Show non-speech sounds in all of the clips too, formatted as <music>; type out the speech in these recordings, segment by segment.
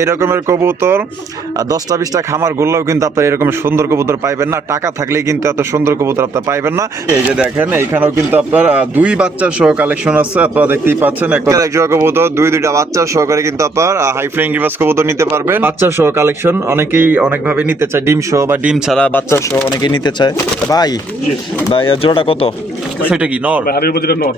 এরকমের কবুতর। দশটা বিশটা খামার গুললেও কিন্তু আপনার এরকম সুন্দর কবুতর পাইবেন না। টাকা থাকলে কিন্তু এত সুন্দর কবুতর আপনার পাইবেন না। এই যে দেখেন এইখানেও কিন্তু আপনার দুই বাচ্চা সহ কালেকশন আছে। আপনারা দেখতেই পাচ্ছেন এক জোড়া কবুতর দুই দুইটা বাচ্চা সহকারে কিন্তু আপনার হাই ফ্লাইং রিভার্স কবুতর নিতে পারবেন। বাচ্চা সহ কালেকশন অনেকেই অনেক ভাবে নিতে চায়। ডিম সহ বা ডিম ছাড়া বাচ্চা সহ অনেকেই নিতে চায়। ভাই ভাই আর জোড়াটা কত? সেটা কি নর?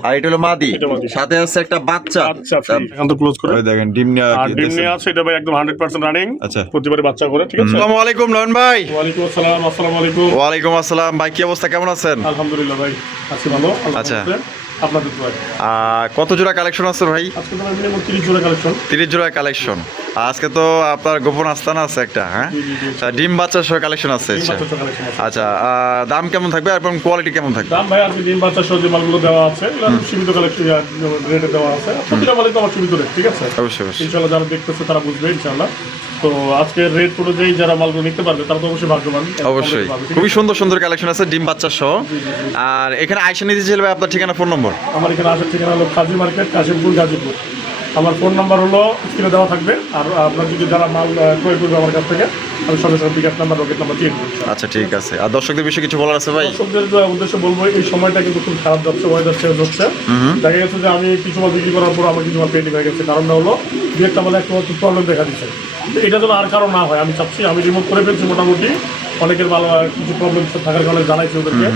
আর এটা হলো মাদি। সাথে আছে একটা বাচ্চা। আচ্ছা এখন তো ক্লোজ করে দেখেন ডিম নিয়ে আর ডিম নিয়ে আছে এটা ভাই একদম হান্ড্রেড পার্সেন্ট রানিং। আচ্ছা। প্রতিবারে বাচ্চা করে ঠিক আছে? আসসালামু আলাইকুম নয়ন ভাই। ওয়ালাইকুম আসসালাম আসসালামু আলাইকুম। ওয়ালাইকুম আসসালাম ভাই কি অবস্থা? কেমন আছেন? আলহামদুলিল্লাহ ভাই আছি ভালো। আচ্ছা। রহমতে। আপনাদের দোয়ায় কত জোড়া কালেকশন আছে ভাই? আজকে তো মিনিমাম তিরিশ জোড়া কালেকশন তিরিশ জোড়া কালেকশন আজকে তো আপনার গোপন আস্তানা আছে একটা হ্যাঁ? ডিম বাচ্চা সহ কালেকশন আছে আচ্ছা। দাম কেমন থাকবে এবং কোয়ালিটি কেমন থাকবে? দাম ভাই আজকে ডিম বাচ্চা সহ যে মালগুলো দেওয়া আছে সীমিত কালেকশন রেটে দেওয়া আছে। প্রতিটা মালিক তো আমার সীমিত রেট ঠিক আছে? অবশ্যই ইনশাল্লাহ যারা দেখতেছে তারা বুঝবে ইনশাল্লাহ তো আজকে রেট অনুযায়ী যারা মালগুলো নিতে পারবে তারা তো অবশ্যই ভাগ্যবান। অবশ্যই। খুবই সুন্দর সুন্দর কালেকশন আছে ডিম বাচ্চা সহ। আর এখানে আইসা নিতে চাইলে আপনার ঠিকানা ফোন নম্বর আমার এখানে আসার ঠিকানা হলো কাজী মার্কেট কাশিমপুর গাজীপুর। আমার ফোন নাম্বার হলো স্ক্রিনে দেওয়া থাকবে। আর আপনার যদি যারা মাল ক্রয় করবে আমার কাছ থেকে আমি সঙ্গে সঙ্গে বিকাশ নাম্বার রকেট নাম্বার দিয়ে আচ্ছা ঠিক আছে। আর দর্শকদের বিষয়ে কিছু বলার আছে ভাই? দর্শকদের যে উদ্দেশ্যে বলব এই সময়টা কিন্তু খুব খারাপ যাচ্ছে চেঞ্জ হচ্ছে। দেখা গেছে যে আমি কিছু মাল বিক্রি করার পর আমার কিছু মাল পেন্ডিং হয়ে গেছে। কারণটা হলো দু একটা মালে একটু প্রবলেম দেখা দিচ্ছে। এটা যেন আর কারও না হয়, আমি চাচ্ছি, আমি রিমুভ করে ফেলছি মোটামুটি। অনেকের ভালো কিছু প্রবলেম থাকার কারণে জানাইছি ওদেরকে।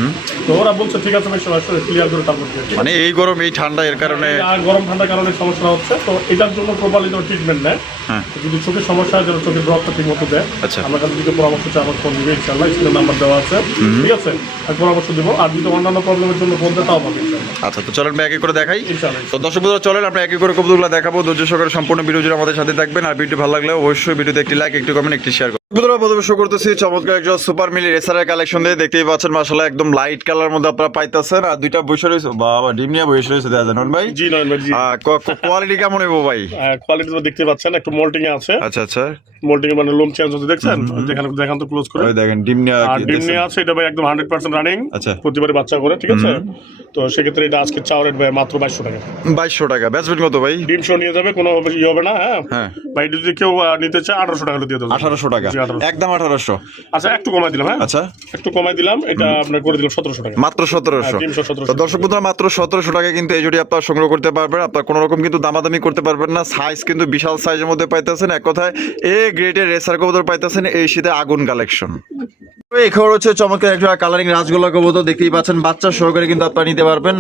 তো ওরা বলছে ঠিক আছে আমি ক্লিয়ার করে তারপর? মানে এই গরম এই ঠান্ডা এর কারণে আর গরম ঠান্ডার কারণে সমস্যা হচ্ছে। তো এটার জন্য প্রপারলি যেন ট্রিটমেন্ট নেয়। হ্যাঁ। যদি চোখের সমস্যা হয় যেন চোখের ব্রকটা ঠিক মতো দেয়। আচ্ছা। আমার কাছে যদি পরামর্শ চাই আমার ফোন দিবে ইনশাল্লাহ স্ক্রিনে নাম্বার দেওয়া আছে। ঠিক আছে? আমি পরামর্শ দেবো। আর যদি অন্যান্য প্রবলেমের জন্য ফোন দেয় তাও পাবে আচ্ছা তো চলেন একে করে দেখাই। তো দর্শক বন্ধুরা চলেন আমরা একে করে কবুতরগুলো দেখাবো। ধৈর্য সহকারে সম্পূর্ণ ভিডিও আমাদের সাথে থাকবেন। আর ভিডিও ভালো লাগলে অবশ্যই ভিডিওতে একটি লাইক একটি কমেন্ট একটি শেয়ার করুন। প্রথমে শুরু করতেছি। চমৎকার একজন সুপার মিলি রেসারের কালেকশন দিয়ে। দেখতেই পাচ্ছেন মাসাল্লাহ একদম লাইট কালার মধ্যে আপনারা পাইতেছেন আর দুইটা বসে রয়েছে। বাবা ডিম নিয়ে বসে রয়েছে দেখা যায় ভাই। জি নয়ন ভাই জি। কোয়ালিটি কেমন হইব ভাই? কোয়ালিটি তো দেখতে পাচ্ছেন একটু মোল্টিং এ আছে। আচ্ছা আচ্ছা। মোল্টিং মানে লোম চেঞ্জ হতে দেখছেন? যেখানে দেখান তো ক্লোজ করে। দেখেন ডিম নিয়ে আর ডিম নিয়ে আছে এটা ভাই একদম হান্ড্রেড পার্সেন্ট রানিং আচ্ছা। প্রতিবারই বাচ্চা করে ঠিক আছে? তো সেক্ষেত্রে এটা আজকে চাও রেট ভাই মাত্র বাইশশো টাকা। বাইশশো টাকা। বেচবেন কত ভাই? ডিম শো নিয়ে যাবে কোনো ইয়ে হবে না হ্যাঁ? হ্যাঁ। ভাই যদি কেউ নিতে চায় আঠারোশো টাকা দিয়ে দেবো। আঠারোশো টাকা। জি, 1800 একদম আঠারোশো। আচ্ছা একটু কমাই দিলাম হ্যাঁ? আচ্ছা। একটু কমাই দিলাম এটা আপনার করে দিলাম সতেরোশো টাকা মাত্র সতেরোশো। হ্যাঁ, তো দর্শক বন্ধুরা মাত্র সতেরোশো টাকা কিন্তু এই জুড়ি আপনারা সংগ্রহ করতে পারবেন। আপনার কোনো রকম কিন্তু দামাদামি করতে পারবেন না। সাইজ কিন্তু বিশাল সাইজের মধ্যে পাইতেছেন। এক কথায় এ গ্রেডের রেসার কবুতর পাইতেছেন এই শীতে আগুন কালেকশন এই হচ্ছে চমৎকার একটা কালারিং কবুতর দেখতেই পাচ্ছেন। বাচ্চা সহকারে কিন্তু আপনারা নিতে পারবেন।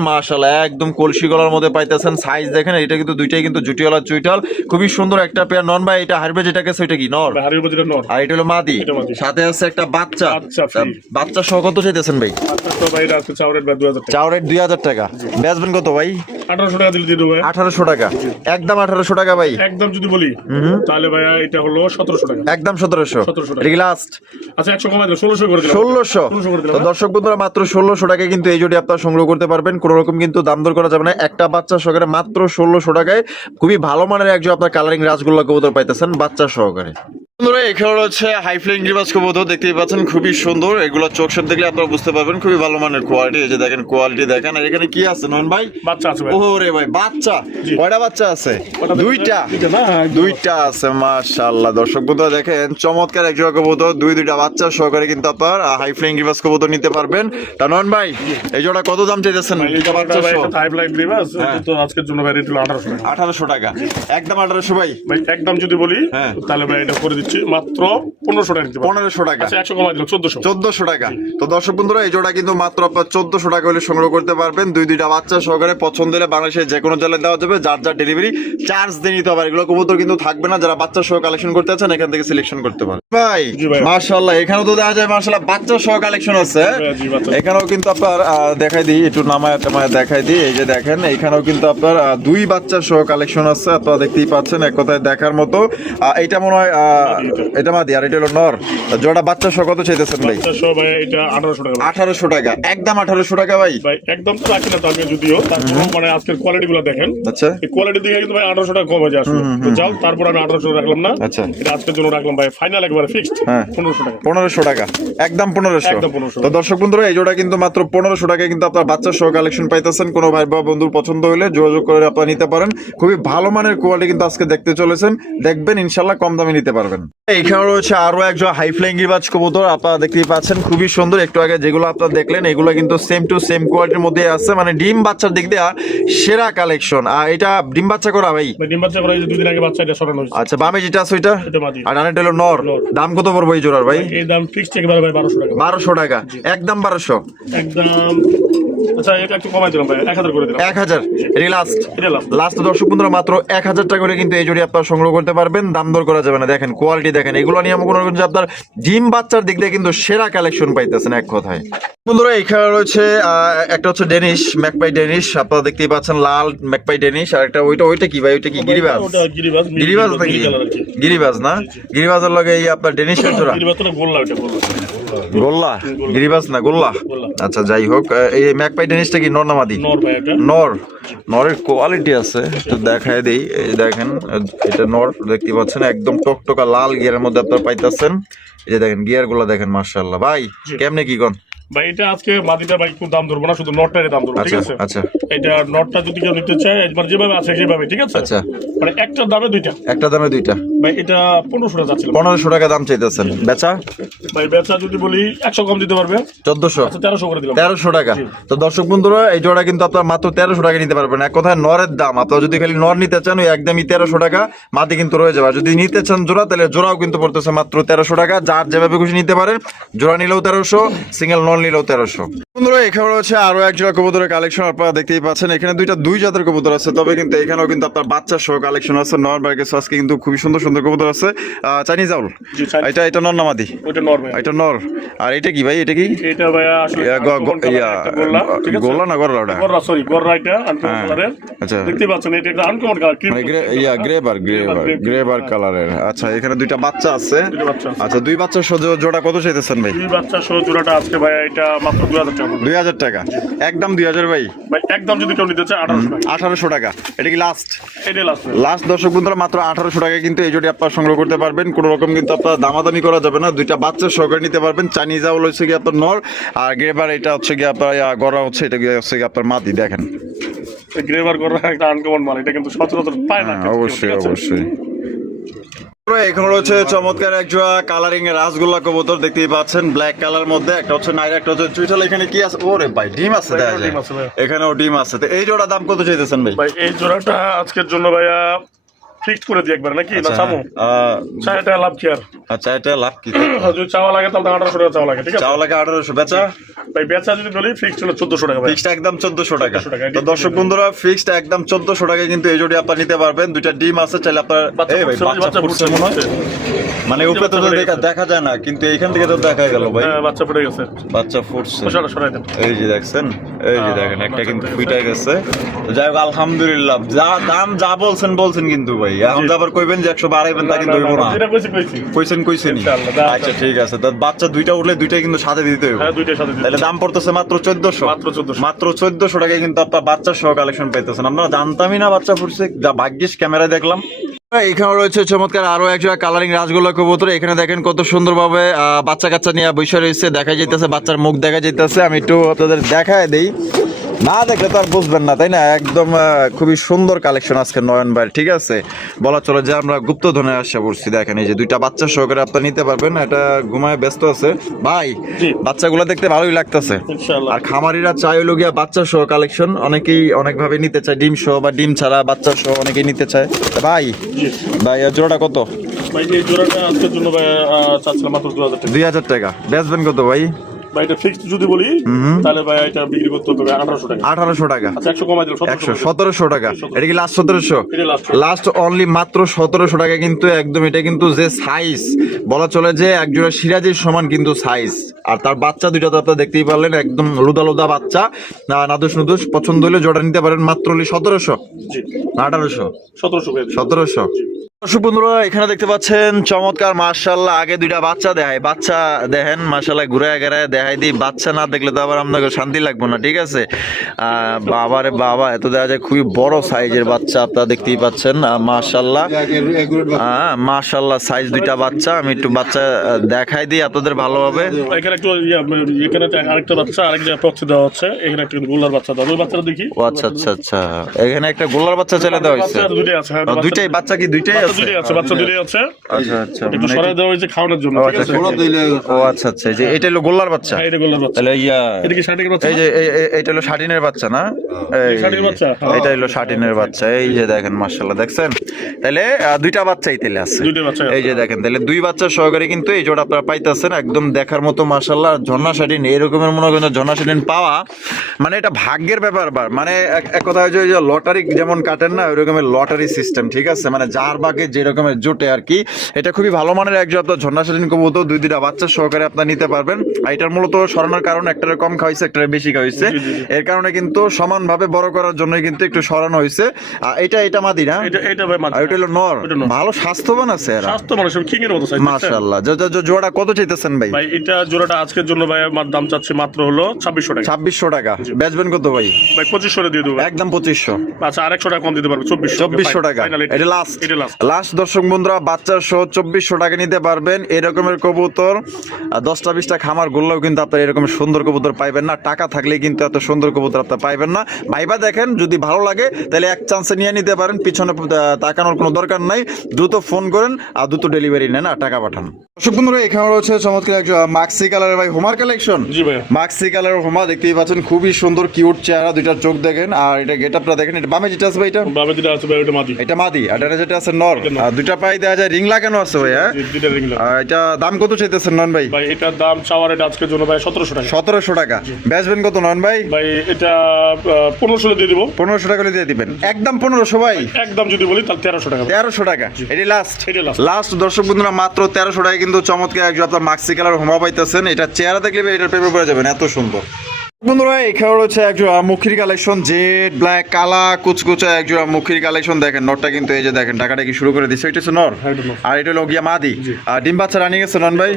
একদম কলসি গলার মধ্যে পাইতেছেন। সাইজ দেখেন এটা কিন্তু দুইটাই কিন্তু জুটিওয়ালা চুইটাল খুবই সুন্দর একটা পেয়ার নন ভাই এটা হারবে যেটাকে সেটা কি? নর? আর এটা হলো মাদি। সাথে আছে একটা বাচ্চা। বাচ্চা সহ কত চাইতেছেন ভাই? তো ভাই এটা আজকে চাও রেট ভাই দু হাজার টাকা। চাও রেট দুই হাজার টাকা। বেচবেন কত ভাই? আঠারোশো টাকা দিলে দিয়ে ভাই। আঠারোশো টাকা। একদম আঠারোশো টাকা ভাই। একদম যদি বলি তাহলে ভাই এটা হলো সতেরোশো টাকা। একদম সতেরোশো। 1700 টাকা। লাস্ট আচ্ছা একশো কমাই ষোলোশো ষোলোশো তো দর্শক বন্ধুরা মাত্র ষোলোশো টাকায় কিন্তু এই জোটি আপনারা সংগ্রহ করতে পারবেন। কোনো রকম কিন্তু দাম দর করা যাবে না। একটা বাচ্চা সহকারে মাত্র ষোলোশো টাকায় খুবই ভালো মানের একজন আপনার কালারিং রাসগোল্লা কবুতর পাইতেছেন বাচ্চা সহকারে। বন্ধুরা এখানে হচ্ছে হাই ফ্লাইং কবুতর দেখতেই পাচ্ছেন খুবই সুন্দর। এগুলো চোখ সাপ দেখলে আপনারা বুঝতে পারবেন খুবই ভালো মানের কোয়ালিটি এই যে দেখেন কোয়ালিটি দেখেন। আর এখানে কি আছে নন ভাই? বাচ্চা আছে ওরে ভাই বাচ্চা। কয়টা বাচ্চা আছে? দুইটা। হ্যাঁ। দুইটা আছে মাশাআল্লাহ। দর্শক বন্ধুরা দেখেন চমৎকার এক জোড়া কবুতর দুই দুইটা বাচ্চা সহকারে কিন্তু আপনার হাই ফ্লাইং কবুতর নিতে পারবেন। তা নন ভাই এই জোড়া কত দাম চাইতেছেন? লাইট রিভার্স হ্যাঁ। তো আজকের জন্য ভাই রেট হলো আঠারোশো টাকা। আঠারোশো টাকা। একদম আঠারোশো ভাই। ভাই একদম যদি বলি হ্যাঁ। তাহলে ভাই এটা করে দিচ্ছি মাত্র পনেরোশো টাকা দিতে পনেরোশো টাকা। আচ্ছা একশো কমাই দিলাম চোদ্দশো। চোদ্দশো টাকা। তো দর্শক বন্ধুরা এই জোড়া কিন্তু মাত্র আপনার চোদ্দশো টাকা হলে সংগ্রহ করতে পারবেন। দুই দুইটা বাচ্চা সহকারে পছন্দ হলে বাংলাদেশের যে কোনো জেলায় দেওয়া যাবে যার যার ডেলিভারি চার্জ দিয়ে নিতে হবে। এগুলো কবুতর কিন্তু থাকবে না যারা বাচ্চা সহ কালেকশন করতে চান এখান থেকে সিলেকশন করতে পারেন। ভাই মার্শাল্লাহ এখানেও তো দেখা যায় মার্শাল্লাহ বাচ্চা সহ কালেকশন আছে। এখানেও কিন্তু আপনার দেখাই দিই একটু নামায় টামায় দেখাই দিই। এই যে দেখেন এখানেও কিন্তু আপনার দুই বাচ্চা সহ কালেকশন আছে আপনারা দেখতেই পাচ্ছেন এক কথায় দেখার মতো। এইটা মনে হয় এটা মাদি আর এটা হলো নর। জোড়া বাচ্চা সহ কত চাইতেছেন ভাই? ভাই এটা আঠারোশো টাকা আঠারোশো টাকা। একদম আঠারোশো টাকা ভাই। ভাই একদম তো রাখি না যদিও। মানে আজকের কোয়ালিটি গুলো দেখেন। আচ্ছা। এই কোয়ালিটি দিকে কিন্তু ভাই আঠারোশো টাকা কম হয়ে আসলে। তো যাও তারপর আমি আঠারোশো রাখলাম না। আচ্ছা। এটা আজকের জন্য রাখলাম ভাই। ফাইনাল একবারে ফিক্সড হ্যাঁ। পনেরোশো টাকা। পনেরোশো টাকা। একদম পনেরোশো। একদম 1500 তো দর্শক বন্ধুরা এই জোড়া কিন্তু মাত্র পনেরোশো টাকায় কিন্তু আপনার বাচ্চা সহ কালেকশন পাইতেছেন। কোনো ভাই বা বন্ধুর পছন্দ হলে যোগাযোগ করে আপনারা নিতে পারেন। খুবই ভালো মানের কোয়ালিটি কিন্তু আজকে দেখতে চলেছেন। দেখবেন ইনশাল্লাহ কম দামে নিতে পারবেন। এখানে রয়েছে আরও একজন হাই ফ্লাইং গিরবাজ কবুতর। আপনারা দেখতেই পাচ্ছেন খুবই সুন্দর। একটু আগে যেগুলো আপনারা দেখলেন এগুলো কিন্তু সেম টু সেম কোয়ালিটির মধ্যে আছে। মানে ডিম বাচ্চার দিক দিয়ে সেরা কালেকশন আর এটা ডিম বাচ্চা করা ভাই? ডিম বাচ্চা করা এই যে দুদিন আগে বাচ্চা এটা সরানো হয়েছে। আচ্ছা বামে যেটা আছে ওইটা? আর ডানেটা হলো নর। দাম কত পড়ব এই জোড়ার ভাই? এই দাম ফিক্সড একেবারে ভাই বারোশো টাকা। বারোশো টাকা। একদম বারোশো। একদম আচ্ছা এটা একটু কমাই দিলাম ভাই এক হাজার করে দিলাম। এক হাজার? লাস্ট এটা লাভ লাস্ট দর্শক বন্ধুরা মাত্র এক হাজার টাকা করে কিন্তু এই জোড়ি আপনার সংগ্রহ করতে পারবেন। দাম দর করা যাবে না। দেখেন কোয়ালিটি দেখেন। এগুলো নিয়ে আমি কোনো রকম যে আপনার ডিম বাচ্চার দিক দিয়ে কিন্তু সেরা কালেকশন পাইতেছেন এক কথায়। বন্ধুরা এখানে রয়েছে একটা হচ্ছে ডেনিশ ম্যাকপাই ডেনিশ আপনারা দেখতেই পাচ্ছেন লাল ম্যাকপাই ডেনিশ আর একটা ওইটা ওইটা কি ভাই? ওইটা কি গিরিবাজ? গিরিবাজ নাকি? না? গিরিবাজের লগে এই আপনার ডেনিশের জোড়া? গিরিবাজ তো গোল্লা। ওটা গোল্লা? গিরিবাস না গোল্লা। আচ্ছা যাই হোক এই ম্যাকপাই জিনিসটা কি নর নামাদি নর নরের কোয়ালিটি আছে একটু দেখায় দেই। এই দেখেন এটা নর দেখতে পাচ্ছেন একদম টকটকা লাল গিয়ারের মধ্যে আপনারা পাইতেছেন। এই যে দেখেন গিয়ারগুলা দেখেন মার্শাল্লাহ ভাই কেমনে কি কোন? ভাই এটা আজকে মাদিটা ভাই দাম ধরবো না শুধু নটটারে দাম ধরবো ঠিক আচ্ছা আছে? আচ্ছা। এটা নটটা যদি কেউ নিতে চায় মানে যেভাবে আছে সেভাবে ঠিক আছে? আচ্ছা। মানে একটার দামে দুইটা। একটা দামে দুইটা। ভাই এটা পনেরোশো টাকা যাচ্ছিল। পনেরোশো টাকা দাম চাইতেছেন। বেচা? ভাই বেচা যদি বলি একশো কম দিতে পারবে। চোদ্দশো। আচ্ছা তেরোশো করে দিলাম। তেরোশো টাকা। তো দর্শক বন্ধুরা এই জোড়া কিন্তু আপনার মাত্র তেরোশো টাকা নিতে পারবেন। এক কথায় নরের দাম। আপনারা যদি খালি নর নিতে চান ওই একদমই তেরোশো টাকা। মাটি কিন্তু রয়ে যাবে। যদি নিতে চান জোড়া তাহলে জোড়াও কিন্তু পড়তেছে মাত্র তেরোশো টাকা। যার যেভাবে খুশি নিতে পারেন জোড়া নিলেও তেরোশো সিঙ্গেল নর নিলেও তেরোশো। বন্ধুরা এখানে রয়েছে আরও এক জোড়া কবুতরের কালেকশন আপনারা দেখতেই পাচ্ছেন। এখানে দুইটা দুই জাতের কবুতর আছে তবে কিন্তু এখানেও কিন্তু আপনার বাচ্চা সহ কালেকশন আছে। নর আজকে কিন্তু খুবই সুন্দর সুন্দর কবুতর আছে। Chinese owl? এটা এটা নর নামাদি এটা নর। আর এটা কি ভাই? এটা কি? এটা ভাই গোল্লা না গরলা ওটা? সরি গররা এটা কালারের আচ্ছা। দেখতে পাচ্ছেন এটা একটা আনকমন কালার ক্রিম মানে গ্রে কালারের আচ্ছা এখানে দুইটা বাচ্চা আছে। বাচ্চা। আচ্ছা দুই বাচ্চার সহ জোড়া কত চাইতেছেন ভাই? দুই বাচ্চা সহ জোড়াটা আজকে ভাই এটা মাত্র টাকা। দুই হাজার টাকা। একদম দুই হাজার ভাই। ভাই একদম যদি কেউ নিতে চায় আঠারোশো টাকা। এটা কি লাস্ট এটাই লাস্ট লাস্ট দর্শক বন্ধুরা মাত্র আঠারোশো টাকা কিন্তু এই জোটি আপনার সংগ্রহ করতে পারবেন। কোনো রকম কিন্তু আপনার দামাদামি করা যাবে না। দুইটা বাচ্চা সহকারে নিতে পারবেন। চাইনিজ আউল হচ্ছে গিয়ে আপনার নর আর গ্রেবার এটা হচ্ছে গিয়ে আপনার গড়া হচ্ছে এটা হচ্ছে গিয়ে আপনার মাটি দেখেন। গ্রেভার গররা একটা আনকমন মাল এটা কিন্তু সচরাচর পায় না হ্যাঁ, অবশ্যই অবশ্যই। এখানে রয়েছে চমৎকার এক জোড়া কালারিং এর রাসগোল্লা কবুতর দেখতেই পাচ্ছেন। ব্ল্যাক কালার মধ্যে একটা হচ্ছে নাইরা একটা হচ্ছে চুইটাল এখানে কি আছে? ওরে ভাই ডিম আছে দেখা যায় এখানেও ডিম আছে। তো এই জোড়া দাম কত চাইতেছেন ভাই? ভাই এই জোড়াটা আজকের জন্য ভাইয়া ফিক্সড করে দিই একবার নাকি? না চামো চাটা লাভ কি আর? আচ্ছা এটা লাভ কি? যদি চাওয়া লাগে তাহলে আঠারোশো টাকা চাওয়া লাগে ঠিক আছে? চাওয়া লাগে আঠারোশো বেচা? ভাই বেচা যদি বলি ফিক্সড হলো চোদ্দশো টাকা ফিক্সড একদম চোদ্দশো টাকা। 1400 টাকা, তো দর্শক বন্ধুরা ফিক্সড একদম চোদ্দশো টাকা কিন্তু এই জোড়ি আপনার নিতে পারবেন। দুইটা ডিম আছে চাইলে আপনার এই ভাই বাচ্চা ফুটছে মনে হয়। মানে উপরে তো দেখা দেখা যায় না কিন্তু এইখান থেকে তো দেখা গেল ভাই। হ্যাঁ বাচ্চা ফুটে গেছে। বাচ্চা ফুটছে। এই যে দেখছেন এই যে দেখেন একটা কিন্তু ফুইটা গেছে। তো যাই হোক আলহামদুলিল্লাহ। যা দাম যা বলছেন বলছেন কিন্তু ভাই। এখন যাবার কইবেন যে একশো বাড়াইবেন তা কিন্তু হইব না কইছেন ইনশাআল্লাহ, আচ্ছা ঠিক আছে। তো বাচ্চা দুইটা উঠলে দুইটাই কিন্তু সাথে দিতে হবে হ্যাঁ। তাহলে দাম পড়তেছে মাত্র চোদ্দশো। মাত্র 1400 মাত্র চোদ্দশো টাকায় কিন্তু আপনার বাচ্চা সহ কালেকশন পাইতেছেন। আমরা জানতামই না বাচ্চা ফুটছে। যা ভাগ্যিস ক্যামেরায় দেখলাম। এখানে রয়েছে চমৎকার আরও একজোড়া কালারিং রাজগোল্লা কবুতর। এখানে দেখেন কত সুন্দরভাবে বাচ্চা কাচ্চা নিয়ে বসে রয়েছে, দেখা যাইতেছে, বাচ্চার মুখ দেখা যাইতেছে। আমি একটু আপনাদের দেখায় দেই। না দেখলে তো আর বুঝবেন না তাই না? একদম খুবই সুন্দর কালেকশন আজকে নয়ন ভাই ঠিক আছে? বলা চলে যে আমরা গুপ্তধনে আসা পড়ছি দেখেন এই যে দুইটা বাচ্চা সহকারে আপনারা নিতে পারবেন এটা ঘুমায় ব্যস্ত আছে। ভাই। বাচ্চাগুলো দেখতে ভালোই লাগতেছে। আর খামারিরা চায় হলো গিয়া বাচ্চা সহ কালেকশন অনেকেই অনেক ভাবে নিতে চায় ডিম সহ বা ডিম ছাড়া বাচ্চা সহ অনেকেই নিতে চায়। ভাই ভাই জোড়াটা কত? ভাই এই জোড়াটা আজকের জন্য ভাই চাচ্ছিলাম মাত্র দু হাজার টাকা। দুই হাজার টাকা। বেচবেন কত ভাই? ভাই এটা ফিক্সড যদি বলি তাহলে ভাই এটা বিক্রি করতে হবে আঠারোশো টাকা। আঠারোশো টাকা। আচ্ছা একশো কমাই দিলাম একশো সতেরোশো সতেরোশো টাকা। এটা কি লাস্ট সতেরোশো? এটা লাস্ট লাস্ট অনলি মাত্র সতেরোশো টাকা কিন্তু একদম এটা কিন্তু যে সাইজ বলা চলে যে একজোড়া সিরাজের সমান কিন্তু সাইজ আর তার বাচ্চা দুইটা তো আপনারা দেখতেই পারলেন একদম লুদা লুদা বাচ্চা। না নাদুস নুদুস পছন্দ হলে জোড়া নিতে পারেন মাত্র সতেরোশো। জি। আঠারোশো। সতেরোশো। সতেরোশো। দর্শক বন্ধুরা এখানে দেখতে পাচ্ছেন চমৎকার মার্শাল্লাহ আগে দুইটা বাচ্চা দেখায় বাচ্চা দেখেন মার্শাল্লাহ ঘুরে গেড়ায় দেখাই দিই। বাচ্চা না দেখলে তো আবার আপনাকে শান্তি লাগবে না ঠিক আছে? বাবারে বাবা এত দেখা যায় খুবই বড় সাইজের বাচ্চা আপনারা দেখতেই পাচ্ছেন মার্শাল্লাহ হ্যাঁ মার্শাল্লাহ সাইজ দুইটা বাচ্চা আমি একটু বাচ্চা দেখাই দিই আপনাদের ভালোভাবে। এখানে একটু এখানে আরেকটা বাচ্চা আরেক জায়গায় দেওয়া হচ্ছে। এখানে একটা গোলার বাচ্চা দেওয়া ওই বাচ্চাটা দেখি। ও আচ্ছা আচ্ছা আচ্ছা। এখানে একটা গোলার বাচ্চা ছেলে দেওয়া হয়েছে। হ্যাঁ, দুইটাই বাচ্চা কি দুইটাই বাচ্চা আছে বাচ্চা দুইটাই আছে। আচ্ছা আচ্ছা। একটু মানে দেওয়া হয়েছে খাওয়ানোর জন্য ঠিক আচ্ছা আছে? ও আচ্ছা আচ্ছা এই যে এটা হলো গোল্লার বাচ্চা? হ্যাঁ, এটা গোলার বাচ্চা। তাহলে ইয়া এটা কি ষাটের বাচ্চা? এই যে এই- এই- হলো শাটিনের বাচ্চা না? এই শাটিনের বাচ্চা? এটা হলো শাটিনের বাচ্চা। এই যে দেখেন মাশাআল্লাহ দেখছেন? তাহলে দুইটা বাচ্চাই তেলে আছে। দুইটা বাচ্চা এই যে দেখেন তাহলে দুই বাচ্চা সহকারে কিন্তু এই জোড়া আপনারা পাইতেছেন একদম দেখার মতো মাশাআল্লাহ ঝর্ণা শাটিন এরকমের মনে করেন ঝর্ণা শাটিন পাওয়া মানে এটা ভাগ্যের ব্যাপার বার মানে এক- এক কথা হচ্ছে যে লটারি যেমন কাটেন না ওই রকমের লটারি সিস্টেম ঠিক আছে? মানে যার ভাগে যে রকমের জোটে আর কি। এটা খুবই ভালো মানের একজন আপনার ঝর্ণা শাটিন কবুতর দুই দুইটা বাচ্চা সহকারে আপনার নিতে পারবেন। আর এটার মূলত সরানোর কারণ একটার কম খাওয়াইছে একটার বেশি খাওয়াইছে। এর কারণে কিন্তু সমানভাবে বড় করার জন্যই কিন্তু একটু সরানো হয়েছে আর এটা এটা মাদি না? এটা হলো নর। ভালো স্বাস্থ্যবান আছে এরা। স্বাস্থ্য মানুষের কিং এর মতো সাইজ মাশাআল্লাহ। জ- জোড়া কত চাইতেছেন ভাই? ভাই এটা জোড়াটা আজকের জন্য ভাই আমার দাম চাচ্ছে মাত্র হলো ছাব্বিশশো টাকা। ছাব্বিশশো টাকা। বেচবেন কত ভাই? ভাই পঁচিশশো দিয়ে দেবো। একদম পঁচিশশো। আচ্ছা আরেকশো টাকা কম দিতে পারবে চব্বিশশো চব্বিশশো টাকা। এটা লাস্ট এটা লাস্ট লাস্ট দর্শক বন্ধুরা বাচ্চার সহ চব্বিশশো টাকা নিতে পারবেন। এরকমের কবুতর দশটা বিশটা খামার গুললেও কিন্তু আপনার এরকম সুন্দর কবুতর পাইবেন না। টাকা থাকলে কিন্তু এত সুন্দর কবুতর আপনার পাইবেন না। ভাইবা দেখেন যদি ভালো লাগে তাহলে এক চান্সে নিয়ে নিতে পারেন। পিছনে তাকানোর কোনো দরকার নাই। দ্রুত ফোন করেন আর দ্রুত ডেলিভারি নেন আর টাকা পাঠান। দর্শক বন্ধুরা এখানে রয়েছে চমৎকার একজন মাক্সি কালারের ভাই হোমার কালেকশন মাক্সি কালারের হোমা দেখতেই পাচ্ছেন খুবই সুন্দর কিউট চেহারা দুইটা চোখ দেখেন। আর এটা গেট আপটা দেখেন এটা বামে যেটা আছে ভাই এটা? বামে যেটা আছে ভাই ওটা মাদি। এটা মাদি আর এটা যেটা আছে নর। এটা নর। আর দুইটা পাই দেওয়া যায় রিং লাগানো আছে ভাই হ্যাঁ? দুইটা। আর এটা দাম কত চাইতেছেন নন ভাই? ভাই এটার দাম এটা আজকের জন্য ভাই সতেরোশো টাকা। সতেরোশো টাকা। বেচবেন কত নন ভাই? ভাই এটা পনেরোশো দিয়ে দিব। পনেরোশো টাকা দিয়ে দিবেন। একদম পনেরোশো ভাই? একদম যদি বলি তাহলে তেরোশো টাকা। তেরোশো টাকা। এটি লাস্ট। লাস্ট দর্শক বন্ধুরা মাত্র তেরোশো টাকা কিন্তু চমৎকার একজন আপনার মাক্সি কালার হোমা পাইতেছেন। এটা চেহারা দেখলে এটার পেপার পরে যাবেন এত সুন্দর। বন্ধুরা এখানে রয়েছে একজন মুখির কালেকশন জেড ব্ল্যাক কালা কুচকুচা একজন মুখির কালেকশন। দেখেন নটটা কিন্তু এই যে দেখেন টাকাটা কি শুরু করে দিচ্ছে এটা হচ্ছে নর। হ্যাঁ, এটা নর। আর এটা হলো গিয়া মাদি। আর ডিম বাচ্চা রানিং আছে নন ভাই।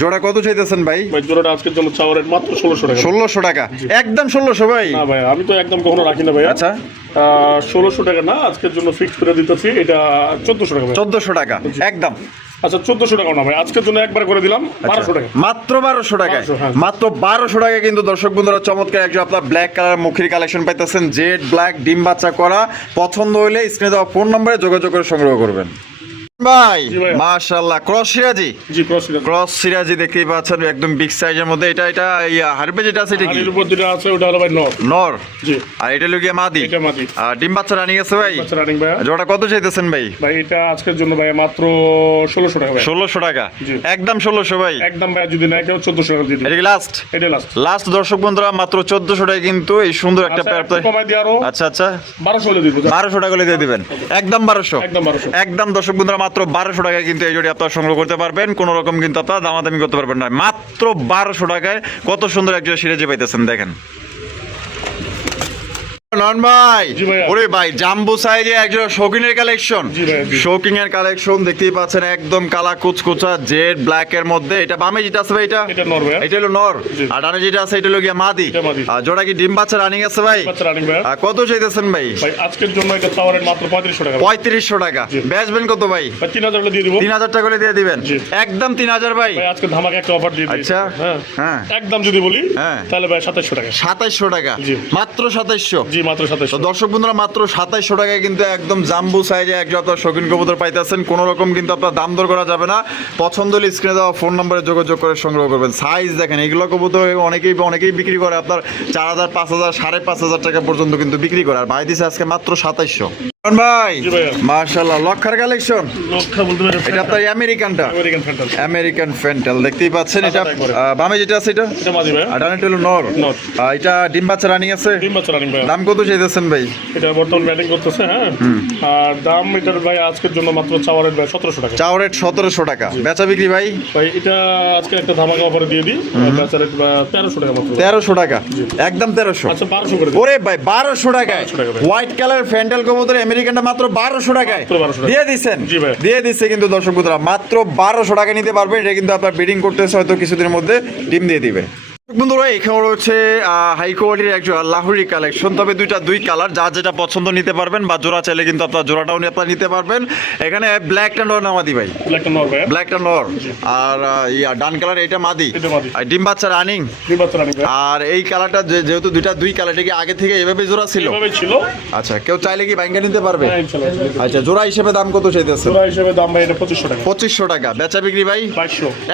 জোড়া কত চাইতেছেন ভাই? জোড়াটা আজকের জন্য চাওয়ার মাত্র ষোলোশো টাকা। ষোলোশো টাকা। একদম ষোলোশো ভাই। না ভাই আমি তো একদম কখনো রাখি না ভাই। আচ্ছা। ষোলোশো টাকা না আজকের জন্য ফিক্স করে দিতেছি। এটা চোদ্দশো টাকা চোদ্দশো টাকা। একদম। আচ্ছা চোদ্দশো টাকা না ভাই। আজকের জন্য একবার করে দিলাম বারোশো টাকা। মাত্র বারোশো টাকায়। 1200, হ্যাঁ। মাত্র বারোশো টাকায় কিন্তু দর্শক বন্ধুরা চমৎকার একজন আপনার ব্ল্যাক কালার মুখির কালেকশন পাইতেছেন জেড ব্ল্যাক ডিম বাচ্চা করা। পছন্দ হইলে স্ক্রিনে দেওয়া ফোন নম্বরে যোগাযোগ করে সংগ্রহ করবেন। ভাই মাশাআল্লাহ ক্রস সিরাজি? জি ক্রস ক্রস সিরাজি দেখতেই পাচ্ছেন একদম বিগ সাইজের মধ্যে। এটা এটা হারবে যেটা আছে এটা কি? হাড়ির উপর যেটা আছে ওটা হলো ভাই নর। নর? জি। আর এটা লুকিয়ে মাদি? এটা মাটি আর ডিম বাচ্চা রানিং আছে ভাই? আচ্ছা রানিং ভাই জোড়া কত চাইতেছেন ভাই? ভাই এটা আজকের জন্য ভাই মাত্র ষোলোশো টাকা ভাই ষোলোশো টাকা? একদম ষোলোশো ভাই? একদম ভাই যদি না কেউ চোদ্দশো টাকা দিয়ে এটা লাস্ট এটা লাস্ট লাস্ট দর্শক বন্ধুরা মাত্র চোদ্দশো টাকা কিন্তু এই সুন্দর একটা আচ্ছা পেয়ার কমাই দিয়ে আরও। আচ্ছা আচ্ছা। বারোশো হলে দিব। বারোশো টাকা দিয়ে দিবেন। একদম বারোশো। একদম বারোশো। একদম দর্শক বন্ধুরা মাত্র বারোশো টাকায় কিন্তু এই জোড়ি আপনারা সংগ্রহ করতে পারবেন। কোনো রকম কিন্তু আপনারা দামাদামি করতে পারবেন না। মাত্র বারোশো টাকায় কত সুন্দর একজন সিরেজে পাইতেছেন, দেখেন। নন ভাই। ওরে ভাই জাম্বু সাইজে একজন শৌকিনের কালেকশন শৌকিং এর কালেকশন দেখতেই পাচ্ছেন একদম কালা কুচকুচা জেড ব্ল্যাক এর মধ্যে। এটা বামে যেটা আছে ভাই এটা? এটা নর হলো নর। আর ডানে যেটা আছে এটা হলো গিয়া মাদি। আর জোড়া কি ডিম বাচ্চা রানিং আছে ভাই? আর কত চাইতেছেন ভাই? ভাই আজকের জন্য এটা চাওয়ার মাত্র পঁয়ত্রিশশো টাকা। ভাই। পঁয়ত্রিশশো টাকা। বেচবেন কত ভাই? ভাই তিন হাজার দিয়ে দিব। তিন হাজার টাকা করে দিয়ে দিবেন। একদম তিন হাজার ভাই। ভাই আজকে ধামাকে একটা অফার দিয়ে আচ্ছা। হ্যাঁ। হ্যাঁ। একদম যদি বলি হ্যাঁ। তাহলে ভাই সাতাশশো টাকা। টাকা। মাত্র সাতাইশশো। জি। মাত্র সাতাশশো দর্শক বন্ধুরা, মাত্র সাতাইশশো টাকায় কিন্তু একদম জাম্বু সাইজে এক যত শৌখিন কবুতর পাইতেছেন। কোনো রকম কিন্তু আপনার দাম দর করা যাবে না। পছন্দ হলে স্ক্রিনে দেওয়া ফোন নম্বরে যোগাযোগ করে সংগ্রহ করবেন। সাইজ দেখেন, এগুলো কবুতর অনেকেই অনেকেই বিক্রি করে। আপনার চার হাজার, পাঁচ হাজার, সাড়ে পাঁচ হাজার টাকা পর্যন্ত কিন্তু বিক্রি করে। আর ভাই আজকে মাত্র সাতাইশশো। ভাই জি লক্ষার কালেকশন লক্ষা বলতে পারি এটা আপনার আমেরিকানটা আমেরিকান ফ্যান্টাল আমেরিকান ফেন্টাল দেখতেই পাচ্ছেন এটা বামে যেটা আছে এটা? এটা মাঝি ভাই আর ডানে নর। নর। এটা ডিম বাচ্চা রানিং আছে? তিন বছর রানিং ভাই দাম কত চাইতেছেন ভাই? এটা বর্তমান ব্যাটিং করতেছে হ্যাঁ? আর দাম এটার ভাই আজকের জন্য মাত্র চাওয়ার রেট ভাই সতেরোশো টাকা। রেট টাকা। বেচা বিক্রি ভাই? ভাই এটা আজকে একটা ধামাকা অফারে দিয়ে দিই। বেচা রেট তেরোশো টাকা মাত্র। তেরোশো টাকা। একদম তেরোশো। আচ্ছা বারোশো করে ওরে ভাই বারোশো টাকায়। 1200 টাকা হোয়াইট কালার ফ্যান্টাল কবুতর আমেরিকানটা মাত্র বারোশো টাকায়। মাত্র 1200 টাকা। দিয়ে দিচ্ছেন দিয়ে দিচ্ছে কিন্তু দর্শক মাত্র বারোশো টাকা নিতে পারবেন এটা কিন্তু আপনার ব্রিডিং করতেছে হয়তো কিছুদিনের মধ্যে ডিম দিয়ে দিবে। বন্ধুরা এখানে রয়েছে হাই কোয়ালিটির একজন লাহুরি কালেকশন তবে দুইটা দুই কালার যা যেটা পছন্দ নিতে পারবেন বা জোড়া চাইলে কিন্তু আপনার জোড়াটাও নিয়ে আপনার নিতে পারবেন। এখানে ব্ল্যাকটা নর ব্ল্যাকটা নর ভাই? ব্ল্যাকটা নর আর ইয়া ডান কালার এটা মাদি? মাদি। আর ডিম বাচ্চা রানিং আর এই কালারটা যেহেতু দুইটা দুই কালার এটা কি আগে থেকে এভাবে জোড়া ছিল? এভাবে ছিল। আচ্ছা কেউ চাইলে কি ব্যাংকে নিতে পারবে? হ্যাঁ, ইনশাআল্লাহ। আচ্ছা জোড়া হিসেবে দাম কত চাইতেছে জোড়া হিসেবে দাম ভাই এটা পঁচিশশো টাকা। পঁচিশশো টাকা। বেচা বিক্রি ভাই?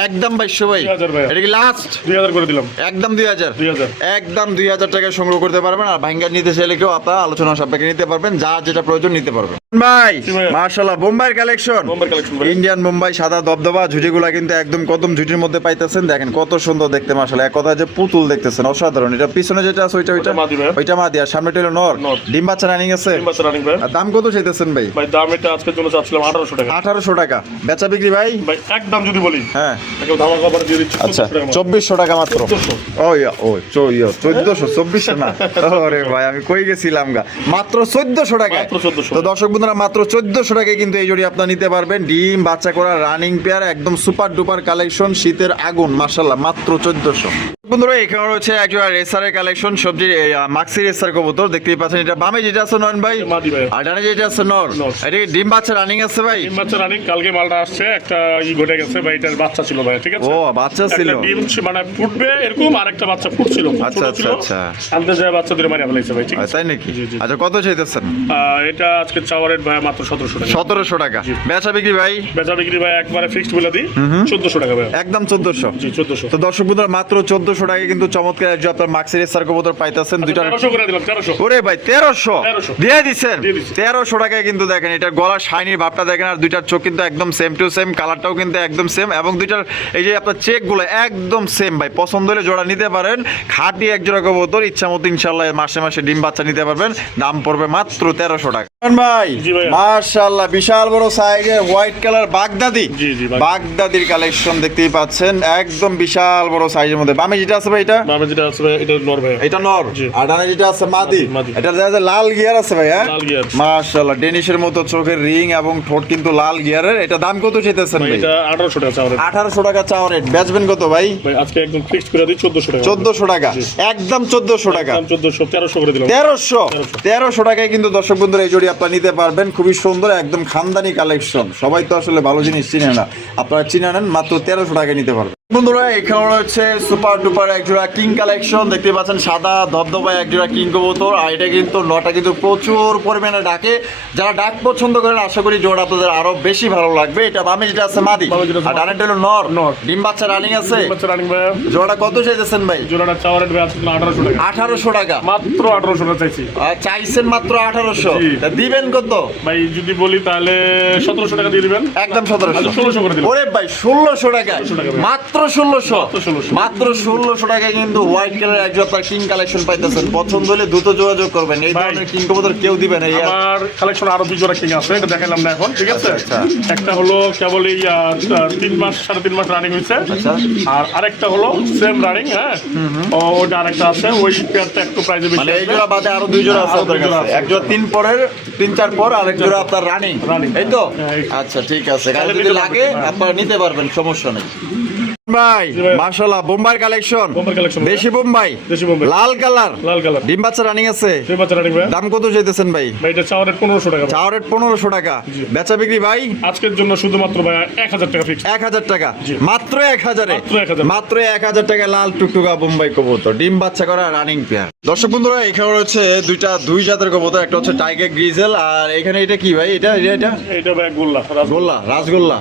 একদম বাইশশো ভাই। 2000 ভাই। এটা কি লাস্ট দুই হাজার করে দিলাম। একদম দুই হাজার। দুই হাজার। একদম দুই হাজার টাকা সংগ্রহ করতে পারবেন আর ভাঙ্গা নিতে চাইলে কেউ আপনারা আলোচনা সাপেক্ষে নিতে পারবেন যা যেটা প্রয়োজন নিতে পারবেন। ভাই মার্শাল্লাহ বোম্বাই কালেকশন ইন্ডিয়ান মুম্বাই সাদা দবদবা ঝুটিগুলা কিন্তু একদম কদম ঝুটির মধ্যে পাইতেছেন। দেখেন কত সুন্দর দেখতে মার্শাল এক কথা যে পুতুল দেখতেছেন অসাধারণ। এটা পিছনে যেটা আছে ওইটা ওইটা ওটা মাদি ভাই। ওইটা মাদি আর সামনেটা হলো নর। নর। ডিম বাচ্চা রানিং আছে? তিন বাচ্চা রানিং ভাই আর দাম কত চাইতেছেন ভাই? ভাই দাম এটা আজকের জন্য চাচ্ছিলাম আঠারোশো টাকা। আঠারোশো টাকা। বেচা বিক্রি ভাই? ভাই একদম যদি বলি। হ্যাঁ। তাকে ধামা খাবার দিয়ে দিচ্ছি আচ্ছা 1400 টাকা মাত্র। চব্বিশশো টাকা মাত্র। 1400 ও ইয়া, ও চো- ইয়া, চোদ্দশো চব্বিশশো না। <laughs> আরে ভাই আমি কই গেছিলাম গা? মাত্র টাকা মাত্র 1400 তো দর্শক বন্ধুরা, মাত্র চোদ্দশো টাকায় কিন্তু এই জড়ি আপনার নিতে পারবেন। ডিম, বাচ্চা করা রানিং পেয়ার একদম সুপার ডুপার কালেকশন শীতের আগুন মার্শাল্লাহ মাত্র চোদ্দশো। বন্ধুরা এখানে রয়েছে রেসারের কালেকশন আহ, মাক্সি রেসার কবুতর দেখতেই পাচ্ছেন এটা। বামে যেটা আছে নয়ন ভাই আর ডানে যেটা আছে নর। এটা ডিম বাচ্চা রানিং আছে ভাই? তিন বাচ্চা রানিং কালকে মালটা আসছে একটা ই ঘটে গেছে ভাই এটার বাচ্চা ছিল ভাই ঠিক আছে? ও বাচ্চা ছিল। ডিম মানে ফুটবে এরকম বাচ্চা ফুটছিল আচ্ছা, আচ্ছা, আচ্ছা। আনতে যায় বাচ্চা ধরে ফেলাইছে ভাই ঠিক আছে? তাই নাকি। আচ্ছা কত চাইতেছেন? এটা আজকে চাওয়ার রেট ভাই মাত্র সতেরোশো টাকা। সতেরোশো টাকা। বেচা বিক্রি ভাই? বেচা বিক্রি ভাই একবারে ফিক্সড বলে দিই চোদ্দশো টাকা ভাই। একদম চোদ্দশো। জি চোদ্দশো। তো দর্শক বন্ধুরা মাত্র চোদ্দশো টাকায় কিন্তু চমৎকার একজন আপনার মাক্সির সার কবুতর পাইতেছেন দুইটা তেরোশো তেরোশো। ওরে ভাই তেরোশো? দিয়ে দিচ্ছেন তেরোশো টাকায় কিন্তু দেখেন এটার গলা শাইনির ভাবটা দেখেন আর দুইটার চোখ কিন্তু একদম সেম টু সেম কালারটাও কিন্তু একদম সেম এবং দুইটার এই যে আপনার চেকগুলো একদম সেম ভাই। পছন্দ হলে জোড়া নিতে পারেন খাটি এক জোড়া কবুতর ইচ্ছা মতো ইনশাল্লাহ মাসে মাসে ডিম বাচ্চা নিতে পারবেন দাম পড়বে মাত্র তেরোশো টাকা। ভাই মার্শাল্লাহ বিশাল বড় সাইজের হোয়াইট কালার বাগদাদি। বাগদাদির কালেকশন দেখতেই পাচ্ছেন একদম বিশাল বড় সাইজের মধ্যে। বামে যেটা আছে ভাই এটা? বামে যেটা আছে ভাই এটা নর ভাই এটা নর? আর ডানে যেটা আছে মাদি। এটা দেখা লাল গিয়ার আছে ভাই হ্যাঁ? লাল গিয়ার। মাশাআল্লাহ ডেনিশের মতো চোখের রিং এবং ঠোঁট কিন্তু লাল গিয়ারের। এটা দাম কত চাইতেছেন ভাই এটা আঠারোশো টাকা চাওয়ার rate। আঠারোশো টাকা চাও রেট। বেচবেন কত ভাই? ভাই আজকে একদম ফিক্সড করে দিই চোদ্দশো টাকা। চোদ্দশো টাকা। একদম চোদ্দশো টাকা। দাম চোদ্দশো তেরোশো করে দিলাম। তেরোশো? তেরোশো। টাকায় কিন্তু দর্শক বন্ধুরা এই জোড়ি আপনারা নিতে পারবেন। খুবই সুন্দর একদম খানদানি কালেকশন সবাই তো আসলে ভালো জিনিস চিনে না। আপনারা চিনে নেন মাত্র তেরোশো টাকায় নিতে পারবেন। বন্ধুরা এখানে রয়েছে সুপার ডুপার এক জোড়া কিং কালেকশন। দেখতে পাচ্ছেন সাদা ধবধবা এক জোড়া কিং কবুতর। আর এটা কিন্তু নটা কিন্তু প্রচুর পরিমাণে ডাকে। যারা ডাক পছন্দ করেন আশা করি জোড়া আপনাদের আরও বেশি ভালো লাগবে। এটা বামে যেটা আছে মাদি। আর ডানেটা হলো নর। ডিম বাচ্চা রানিং আছে। জোড়াটা কত চাইতেছেন ভাই? জোড়াটা চাওয়ার ভাই আঠারোশো টাকা। আঠারোশো টাকা। মাত্র আঠারোশো টাকা চাইছি। চাইছেন মাত্র আঠারোশো। দিবেন কত? ভাই যদি বলি তাহলে সতেরোশো টাকা দিয়ে দিবেন। একদম সতেরোশো। 1600 করে। ওরে ভাই ষোলোশো টাকা। 1600 টাকা ভাই। মাত্র ষোলোশো। মাত্র ষোলোশো। টাকায় কিন্তু হোয়াইট কালার একজন আপনার কিং কালেকশন পাইতেছেন। পছন্দ হলে দ্রুত যোগাযোগ করবেন। এই ধরনের কিং কবুতর কেউ দিবেন এই আমার কালেকশন আরও দুই জোড়া কিং আছে এটা দেখালাম না এখন ঠিক আছে? আচ্ছা, একটা হলো কেবল এই তিন মাস সাড়ে তিন মাস রানিং হয়েছে আচ্ছা। আর আরেকটা হলো সেম রানিং হ্যাঁ? ও ওইটা আরেকটা আছে ওই পেয়ারটা একটু প্রাইজে বেশি মানে এই জোড়া বাদে আরও দুই জোড়া আছে আপনার দুই জোড়া কাছে। এক জোড়া তিন পরের তিন চার পর আরেক জোড়া আপনার রানিং। এই তো? হ্যাঁ, আচ্ছা ঠিক আছে। কারণ যদি লাগে হ্যাঁ। আপনারা নিতে পারবেন সমস্যা নেই। ভাই। মাশাআল্লাহ বোম্বাই কালেকশন বোম্বাই collection ভাই। দেশি বোম্বাই। লাল কালার। লাল কালার। ডিম বাচ্চা রানিং আছে। দুই বাচ্চা রানিং ভাই। দাম কত চাইতেছেন ভাই? ভাই এটা চাওয়ার রেট পনেরোশো টাকা ভাই। চাও টাকা। বেচা বিক্রি ভাই? আজকের জন্য শুধুমাত্র ভাই এক হাজার টাকা ফিক্স এক হাজার টাকা। মাত্র এক হাজারে। মাত্র 1000 মাত্র এক হাজার টাকা লাল টুকটুকা বোম্বাই কবুতর। ডিম বাচ্চা করা রানিং পেয়ার দর্শক বন্ধুরা এখানে রয়েছে দুইটা দুই জাতের কবুতর। একটা হচ্ছে টাইগার গ্রিজেল আর এখানে এটা কি ভাই? এটা এটা এটা? ভাই গোল্লা রাসগোল্লা।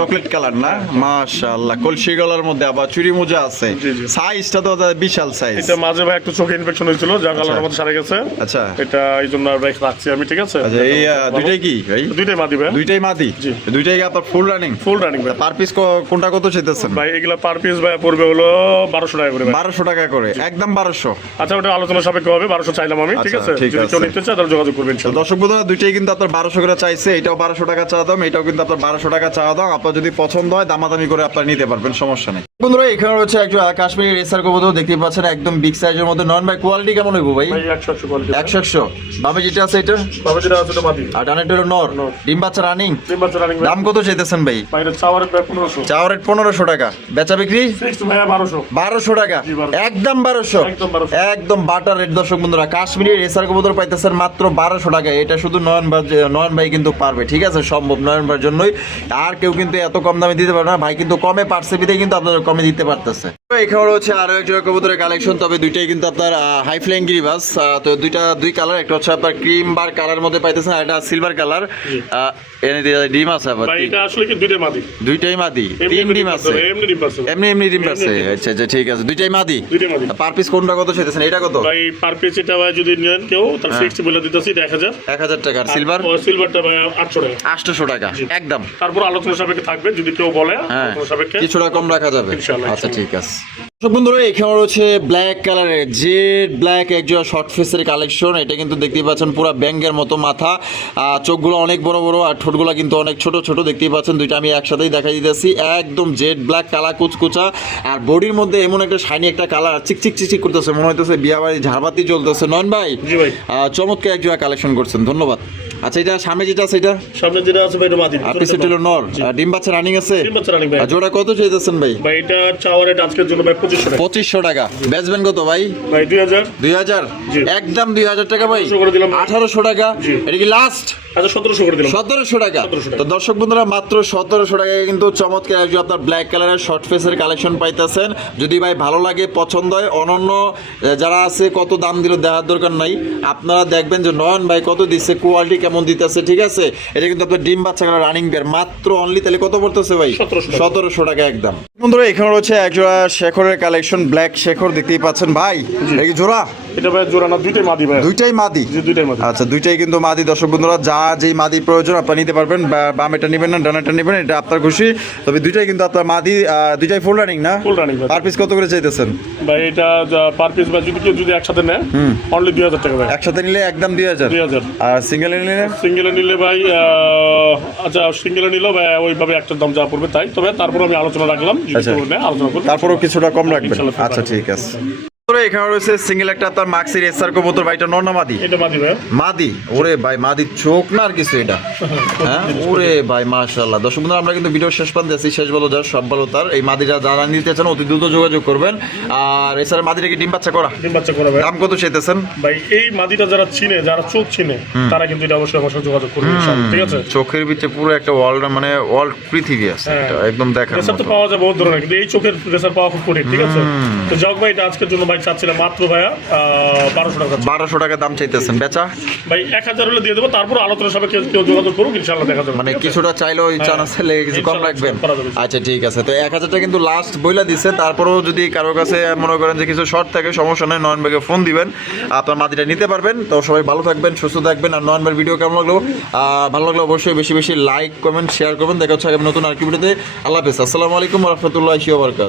চকলেট কালার না? মাশাআল্লাহ কলসি গলার মধ্যে আবার চুরি মোজা আছে। সাইজটা তো বিশাল সাইজ এটা মাঝে ভাই একটু চোখে ইনফেকশন হয়েছিল যা কালার মধ্যে সারে গেছে। আচ্ছা। এটা এই জন্য রাখছি আমি ঠিক আছে? আচ্ছা এই দুইটাই কি ভাই? দুইটাই মাদি ভাই। দুইটাই মাদি? দুইটাই আপনার ফুল রানিং ফুল রানিং ভাই। পার পিস কোনটা কত চাইতেছেন? ভাই এগুলা পার পিস ভাই পড়বে হলো বারোশো টাকা করে ভাই। বারোশো টাকা করে একদম বারোশো। আচ্ছা ওটা আলোচনা সাপেক্ষ হবে বারোশো চাইলাম আমি ঠিক আচ্ছা, আছে? যদি কেউ। নিতে চায় তাহলে যোগাযোগ করবেন। দর্শক বন্ধুরা দুইটাই কিন্তু আপনার বারোশো করে চাইছে এটাও বারোশো টাকা চা দাম এটাও কিন্তু আপনার বারোশো টাকা চা দাম। আপনার যদি পছন্দ হয় দামাদামি করে আপনার নিতে পারবেন। সমস্যা নেই। বন্ধুরা এখানে রয়েছে একজন কাশ্মীরি রেসার কবুতর দেখতে পাচ্ছেন একদম বিগ সাইজের মধ্যে। নন ভাই কোয়ালিটি কেমন হইব ভাই? একশো একশো বামে যেটা আছে এটা? যেটা আছে আর নর। ডিম বাচ্চা রানিং তিন বাচ্চা রানিং দাম কত চাইতেছেন ভাই? রেট পনেরোশো। টাকা। বেচা বিক্রি? বারোশো। টাকা। একদম বারোশো। একদম বাটার রেট দর্শক বন্ধুরা কাশ্মীরি রেসার কবুতর পাইতেছেন মাত্র বারোশো টাকা। এটা শুধু নয়ন ভাই নয়ন ভাই কিন্তু পারবে ঠিক আছে? সম্ভব নয়ন ভাইয়ের জন্যই। আর কেউ কিন্তু এত কম দামে দিতে পারবে না। ভাই কিন্তু কমে পারছে কিন্তু আপনাদের কমে দিতে পারতেছে। তো এখানে রয়েছে আরও একটা কবুতরের কালেকশন তবে দুইটাই কিন্তু আপনার হাই ফ্লাইং গিরিবাস তো দুইটা দুই কালার একটা হচ্ছে আপনার ক্রিম বার কালার মধ্যে পাইতেছেন আর একটা সিলভার কালার এনে দিয়ে ডিম আছে আবার এটা আসলে কি দুইটা মাদি? দুইটাই মাদি এমনি তিন ডিম আছে। এমনি ডিম আছে। এমনি এমনি ডিম আছে। আচ্ছা আচ্ছা ঠিক আছে দুইটাই মাদি। দুইটাই মাদি। পার পিস কোনটা কত চাইতেছেন? এটা কত? ভাই পার পিস এটা ভাই যদি নেন কেউ তার হ্যাঁ। ফিক্সড বলে দিতেছি এটা এক হাজার। এক হাজার টাকা সিলভার সিলভারটা ভাই আটশো টাকা। আটশোশো টাকা একদম। তারপর আলোচনা সাপেক্ষে থাকবে যদি কেউ বলে হ্যাঁ। আলোচনা সাপেক্ষে। কিছুটা কম রাখা যাবে। ইনশাআল্লাহ, আচ্ছা ঠিক আছে। বন্ধুরা এখানে রয়েছে ব্ল্যাক কালারের জেড ব্ল্যাক একজোড়া শর্ট ফেসের কালেকশন এটা কিন্তু দেখতেই পাচ্ছেন পুরো ব্যাঙ্গের মতো মাথা। চোখগুলো অনেক বড় বড় আর ঠোঁটগুলো কিন্তু অনেক ছোট ছোট দেখতেই পাচ্ছেন দুইটা আমি একসাথেই দেখাই দিতেছি। একদম জেড ব্ল্যাক কালা কুচকুচা। আর বডির মধ্যে এমন একটা শাইনি একটা কালার চিকচিক চিকচিক করতেছে মনে হইতেছে বিয়া বাড়ি ঝাড়বাতি চলতেছে নন ভাই জি ভাই। আহ, চমৎকার একজোড়া কালেকশন করছেন ধন্যবাদ। আচ্ছা এটা সামনে যেটা সেটা সামনে যেটা আছে ভাই এটা মাদি আর পিছনে হলো নর ডিম বাচ্চা রানিং আছে? ডিম বাচ্চা running ভাই। জোড়া কত চাইতেছেন ভাই? ভাই এটা চাওয়ার রেট আজকের জন্য ভাই পঁচিশশো টাকা। পঁচিশশো টাকা। বেচবেন কত ভাই? ভাই দুই হাজার। দুই হাজার? জি। একদম দুই হাজার টাকা ভাই। 1800 আঠারোশো টাকা। এটা কি লাস্ট আচ্ছা সতেরোশো করে দিলাম। টাকা। 1700 টাকা। তো দর্শক বন্ধুরা মাত্র সতেরোশো টাকায় কিন্তু চমৎকার একজন আপনার ব্ল্যাক কালারের শর্ট ফেসের কালেকশন পাইতেছেন। যদি ভাই ভালো লাগে পছন্দ হয় অনন্য যারা আছে কত দাম দিল দেওয়ার দরকার নাই। আপনারা দেখবেন যে নয়ন ভাই কত দিচ্ছে কোয়ালিটি কেমন দিতেছে ঠিক আছে? এটা কিন্তু আপনার ডিম বাচ্চা রানিং বের মাত্র অনলি তাহলে কত পড়তেছে ভাই? 1700 সতেরোশো টাকা একদম। বন্ধুরা এখানে রয়েছে একজোড়া শেখরের কালেকশন ব্ল্যাক শেখর দেখতেই পাচ্ছেন ভাই। এটা কি জোড়া? এটা ভাই জোড়া না দুইটাই মাদি ভাই। দুইটাই মাদি? জি দুইটাই মাদি। আচ্ছা দুইটাই কিন্তু মাদি। দর্শক বন্ধুরা যা যেই মাদি প্রয়োজন আপনারা নিতে পারবেন। বা- বামেটা নেবেন না ডানাটা নেবেন এটা আপনার খুশি। তবে দুইটাই কিন্তু আপনার মাদি দুইটাই ফুল রানিং না? ফুল রানিং ভাই। পার পিস কত করে চাইতেছেন? ভাই এটা পার পিস ভাই যদি কেউ যদি একসাথে নেয় অনলি দুই হাজার টাকা ভাই। একসাথে নিলে একদম দুই হাজার। দুই হাজার। আর সিঙ্গেল নিলে সিঙ্গেলে নিলে ভাই আচ্ছা সিঙ্গেলে নিলেও ভাই ওইভাবে একটা দাম যা পড়বে তাই? তবে তারপর আমি আলোচনা রাখলাম আচ্ছা। নেয়, আলোচনা করব। তারপরেও কিছুটা কম রাখবেন। আচ্ছা ঠিক আছে। এখানে রয়েছে সিঙ্গেল একটা আপনার মাক্সির এসআর কবুতর। না মাদি? এটা মাদি ভাই মাদি? ওরে ভাই মাদি চোখ না আর কিছু এটা? <laughs> হ্যাঁ? ওরে ভাই মাশাআল্লাহ। দর্শক বন্ধুরা আমরা কিন্তু ভিডিও শেষ প্রান্তে আছি। শেষ বলো যার সব বলো তার। এই মাদিরা যারা নিতে চান অতি দ্রুত যোগাযোগ করবেন। আর এছাড়া মাদিরা কি ডিম বাচ্চা করা? ডিম বাচ্চা করে ভাই দাম কত চাইতেছেন? ভাই এই মাদিটা যারা চিনে যারা চোখ চিনে তারা কিন্তু এটা অবশ্যই আমার সাথে যোগাযোগ করবে ঠিক আছে? চোখের ভিতরে পুরো একটা ওয়ার্ল্ড মানে ওয়ার্ল্ড পৃথিবী আছে। হ্যাঁ। এটা একদম দেখার তো মতো। পাওয়া যায় বহুত ধরনের কিন্তু এই চোখের রেসার পাওয়া খুব কঠিন ঠিক আছে? তো ভাই এটা আজকের জন্য ভাই চাচ্ছিলাম মাত্র ভাইয়া বারোশো টাকা বারোশো টাকা দাম চাইতেছেন বেচা? ভাই এক হাজার হলে দিয়ে দেবো তারপর আলোচনা সবাই কেউ যোগাযোগ করুক ইনশাল্লাহ দেখা যাবে। মানে কিছুটা চাইলেও ওই চানা ছেলে কিছু কম রাখবেন আচ্ছা ঠিক আছে। তো এক হাজারটা কিন্তু লাস্ট বইলা দিচ্ছে তারপরেও যদি কারও কাছে মনে করেন যে কিছু শর্ট থাকে সমস্যা নেই নয়ন ব্যাগে ফোন দিবেন। আপনার মাটিটা নিতে পারবেন। তো সবাই ভালো থাকবেন সুস্থ থাকবেন। আর নয়ন ভিডিও কেমন লাগল? আহ, ভালো লাগল অবশ্যই বেশি বেশি লাইক কমেন্ট শেয়ার করবেন। দেখা হচ্ছে আগামী নতুন আর কি ভিডিওতে আল্লাহ হাফেজ। আসসালামু আলাইকুম রহমতুল্লাহ